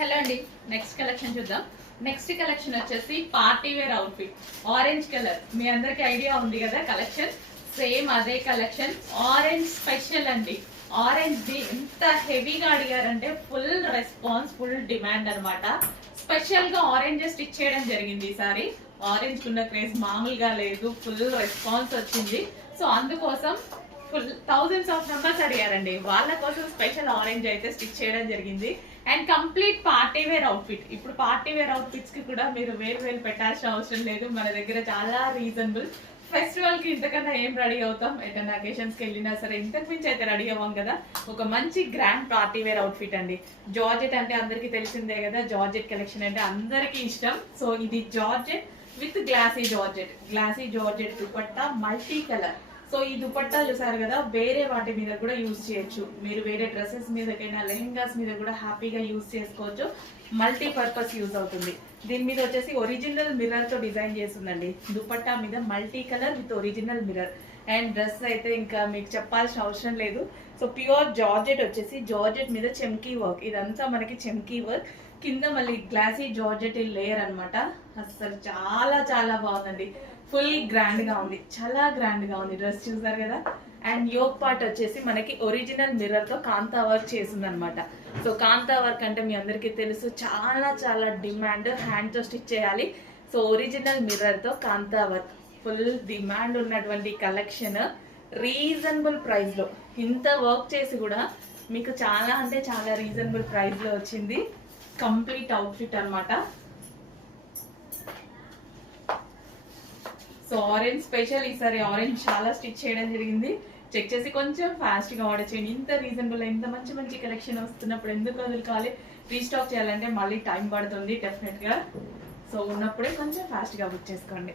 Hello అండి, next collection చూద్దాం. Next collection వచ్చేసి party wear outfit orange colour. మీ అందరికి ఐడియా ఉంది కదా కలెక్షన్, సేమ్ అదే కలెక్షన్. ఆరెంజ్ స్పెషల్ అండి. ఆరెంజ్ ది ఎంత హెవీగా అడిగారంటే ఫుల్ రెస్పాన్స్, ఫుల్ డిమాండ్ అనమాట. స్పెషల్ గా ఆరెంజ్ స్టిచ్ చేయడం జరిగింది ఈసారి. ఆరెంజ్ కున్న క్రేజ్ మామూలుగా లేదు, ఫుల్ రెస్పాన్స్ వచ్చింది. సో అందుకోసం ఫుల్ థౌజండ్స్ ఆఫ్ మెంబర్స్ అడిగారండి, వాళ్ళ కోసం స్పెషల్ ఆరెంజ్ అయితే స్టిచ్ చేయడం జరిగింది. And complete party wear outfit. ఇప్పుడు పార్టీ వేర్ అవుట్ఫిట్స్ కి కూడా మీరు వేలు పెట్టాల్సిన అవసరం లేదు, మన దగ్గర చాలా రీజనబుల్. ఫెస్టివల్ కి ఇంతకన్నా ఏం రెడీ అవుతాం, ఎటన్నా అకేషన్స్ కి వెళ్ళినా సరే ఇంతకు మించి అయితే రెడీ అవ్వం కదా. ఒక మంచి గ్రాండ్ పార్టీ వేర్ అవుట్ఫిట్ అండి. జార్జెట్ అంటే అందరికి తెలిసిందే కదా, జార్జెట్ కలెక్షన్ అంటే అందరికి ఇష్టం. సో ఇది georgette with glossy georgette dupatta, multi colour. So ఈ దుపట్టా చూసారు కదా, వేరే వాటి మీద కూడా యూజ్ చేయొచ్చు. మీరు వేరే డ్రెస్సెస్ మీదకైనా లెహెంగాస్ మీద కూడా హ్యాపీగా యూజ్ చేసుకోవచ్చు. మల్టీ పర్పస్ యూజ్ అవుతుంది. దీని మీద వచ్చేసి ఒరిజినల్ మిర్రర్ తో డిజైన్ చేస్తుందండి. దుపట్టా మీద multi colour with original mirror. And dress అయితే ఇంకా మీకు చెప్పాల్సిన అవసరం లేదు. సో ప్యూర్ జార్జెట్ వచ్చేసి జార్జెట్ మీద చెమ్కీ వర్క్, ఇదంతా మనకి చెమ్కీ వర్క్. కింద మళ్ళీ గ్లాసీ జార్జెట్ లేయర్ అనమాట. అసలు చాలా చాలా బాగుందండి. ఫుల్ గ్రాండ్ గా ఉంది, చాలా గ్రాండ్ గా ఉంది. డ్రెస్ చూసారు కదా. అండ్ యోక్ పార్ట్ వచ్చేసి మనకి ఒరిజినల్ మిర్రర్ తో కాంతా వర్క్ చేసింది అనమాట. సో కాంతా వర్క్ అంటే మీ అందరికీ తెలుసు, చాలా చాలా డిమాండ్. హ్యాండ్ తో స్టిచ్ చేయాలి. సో ఒరిజినల్ మిర్రర్ తో కాంతా వర్క్, ఫుల్ డిమాండ్ ఉన్నటువంటి కలెక్షన్. రీజనబుల్ ప్రైస్ లో ఇంత వర్క్ చేసి కూడా మీకు చాలా అంటే చాలా రీజనబుల్ ప్రైస్ లో వచ్చింది. కంప్లీట్ అవుట్ఫిట్ అనమాట. సో ఆరెంజ్ స్పెషల్, ఈసారి ఆరెంజ్ చాలా స్టిచ్ చేయడం జరిగింది. చెక్ చేసి కొంచెం ఫాస్ట్ గా ఆర్డర్ చేయండి. ఇంత రీజనబుల్, ఇంత మంచి మంచి కలెక్షన్ వస్తున్నప్పుడు ఎందుకు వదులుకోవాలి? రీస్టాక్ చేయాలంటే మళ్ళీ టైం పడుతుంది డెఫినెట్ గా. సో ఉన్నప్పుడే కొంచెం ఫాస్ట్ గా బుక్ చేసుకోండి.